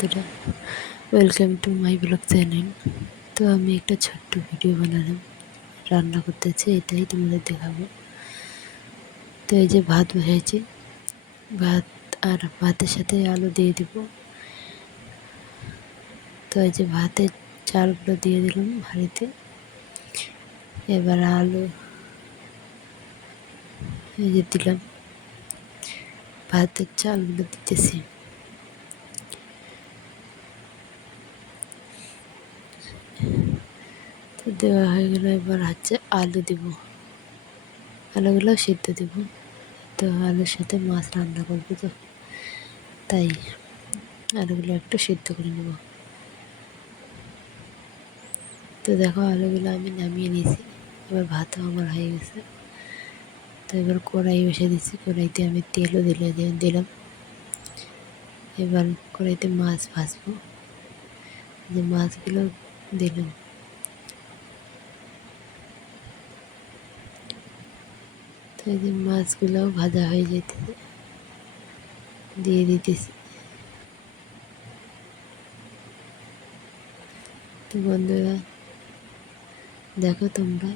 বন্ধুরা, welcome to my blog channel. তো আমি একটা ছোট্ট ভিডিও বানালাম, রান্না করতেছি, এটাই তোমাদের দেখাবো। তো এই যে ভাত বসেছি, ভাত আর ভাতের সাথে আলু দিয়ে দিব। তো এই যে ভাতের চালগুলো দিয়ে দিলাম হাঁড়িতে। এবার আলু এই যে দিলাম, ভাতের চালগুলো দিতেছি। তো দেওয়া হয়ে গেল, এবার হচ্ছে আলু দিব, আলুগুলো সিদ্ধ দিব। তো আলুর সাথে মাছ রান্না করবো, তো তাই আলুগুলো একটু সিদ্ধ করে নেব। তো দেখো আলুগুলো আমি নামিয়ে নিয়েছি, এবার ভাতও আমার হয়ে গেছে। তো এবার কড়াই বসে দিচ্ছি, কড়াইতে আমি তেলও দিলাম। এবার কড়াইতে মাছ ভাজবো, যে মাছগুলো দিলাম। তো এই যে মাছগুলো ভাজা হয়ে যেতেছে, দিয়ে দিতেছি। তো বন্ধুরা দেখো তোমরা,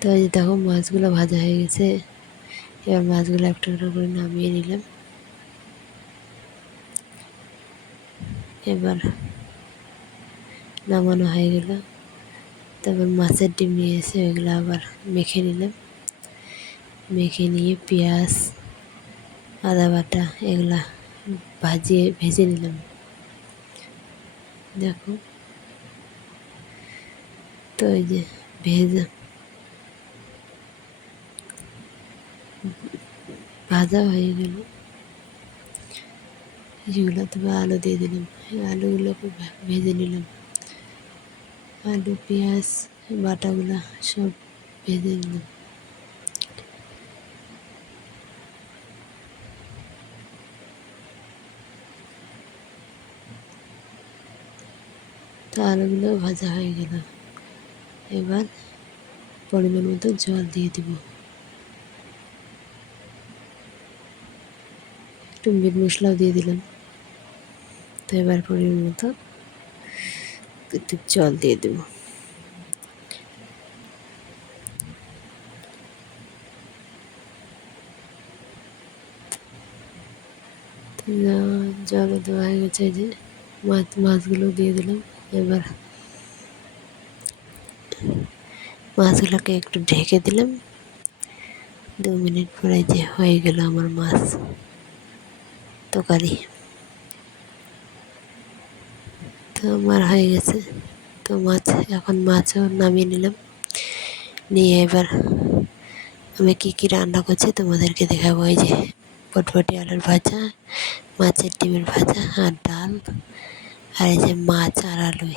তো এই যে দেখো মাছগুলো ভাজা হয়ে গেছে। এবার মাছগুলো একটা একটা করে নামিয়ে নিলাম। এবার নামানো হয়ে গেল। তারপর মাছের ডিম নিয়ে এসে ওইগুলো আবার মেখে নিলাম। মেখে নিয়ে পেঁয়াজ, আদা বাটা এগুলা ভেজে নিলাম। দেখো তো এই যে ভাজা হয়ে গেল। যেগুলো তবে আলু দিয়ে দিলাম, আলুগুলোকে ভেজে নিলাম। আলু পেঁয়াজ বাটাগুলা সব ভেজে নিলাম। তো আলুগুলো ভাজা হয়ে গেল। এবার পরিমাণ মতো জল দিয়ে দিব, একটু মিট মশলাও দিয়ে দিলাম। তো এবার পরিমাণ মতো একটু জল দিয়ে দেব। জল দেওয়া হয়ে গেছে, যে মাছগুলো দিয়ে দিলাম। এবার মাছগুলোকে একটু ঢেকে দিলাম। 2 মিনিট পরে যে হয়ে গেল আমার মাছ তরকারি। তো আমার হয়ে গেছে। তো এখন মাছও নামিয়ে নিলাম। নিয়ে এবার আমি কী রান্না করছি তোমাদেরকে দেখাবো। এই যে পটপটি আলুর ভাজা, মাছের ডিমের ভাজা আর ডাল, আর এই যে মাছ আর আলু।